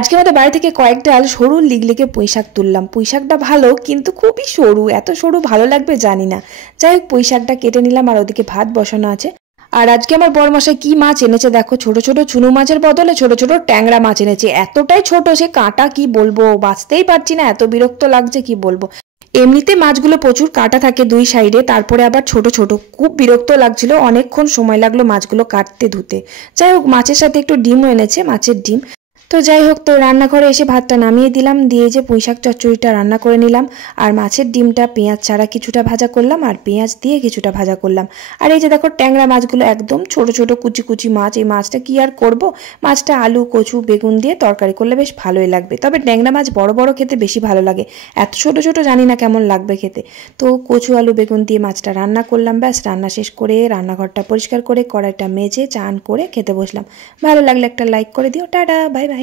আজকে আমাদের বাড়ি থেকে কয়েকটা সরু লিগলিকে পুঁইশাক তুললাম। পুঁইশাকটা ভালো কিন্তু খুবই সরু, এত সরু ভালো লাগবে জানি না। যাই হোক পুঁইশাকটা কেটে নিলাম আর ওদিকে ভাত বসানো আছে। আর আজকে আমার বড়মশাই কি মাছ এনেছে দেখো, ছোট ছোট চুনো মাছের বদলে ছোট ছোট ট্যাংরা মাছ এনেছে। এতটাই ছোট সে কাঁটা কি বলবো, বাঁচতেই পারছি না, এত বিরক্ত লাগছে কি বলবো। এমনিতে মাছগুলো প্রচুর কাটা থাকে দুই সাইডে, তারপরে আবার ছোট ছোট, খুব বিরক্ত লাগছিল, অনেকক্ষণ সময় লাগলো মাছগুলো কাটতে ধুতে। যাই হোক মাছের সাথে একটু ডিমও এনেছে, মাছের ডিম। তো যাই হোক, তো রান্নাঘরে এসে ভাতটা নামিয়ে দিলাম, দিয়ে যে পুঁইশাক চচ্চড়িটা রান্না করে নিলাম। আর মাছের ডিমটা পেঁয়াজ ছাড়া কিছুটা ভাজা করলাম আর পেঁয়াজ দিয়ে কিছুটা ভাজা করলাম। আর এই যে দেখো ট্যাংরা মাছগুলো একদম ছোট ছোট কুচি কুচি মাছ। এই মাছটা কি আর করব, মাছটা আলু কচু বেগুন দিয়ে তরকারি করলে বেশ ভালোই লাগবে। তবে ট্যাংরা মাছ বড় বড় খেতে বেশি ভালো লাগে, এত ছোট ছোট জানি না কেমন লাগবে খেতে। তো কচু আলু বেগুন দিয়ে মাছটা রান্না করলাম। ব্যাস রান্না শেষ করে রান্নাঘরটা পরিষ্কার করে কড়াইটা মেজে চান করে খেতে বসলাম। ভালো লাগলে একটা লাইক করে দিও। Tata, bye bye.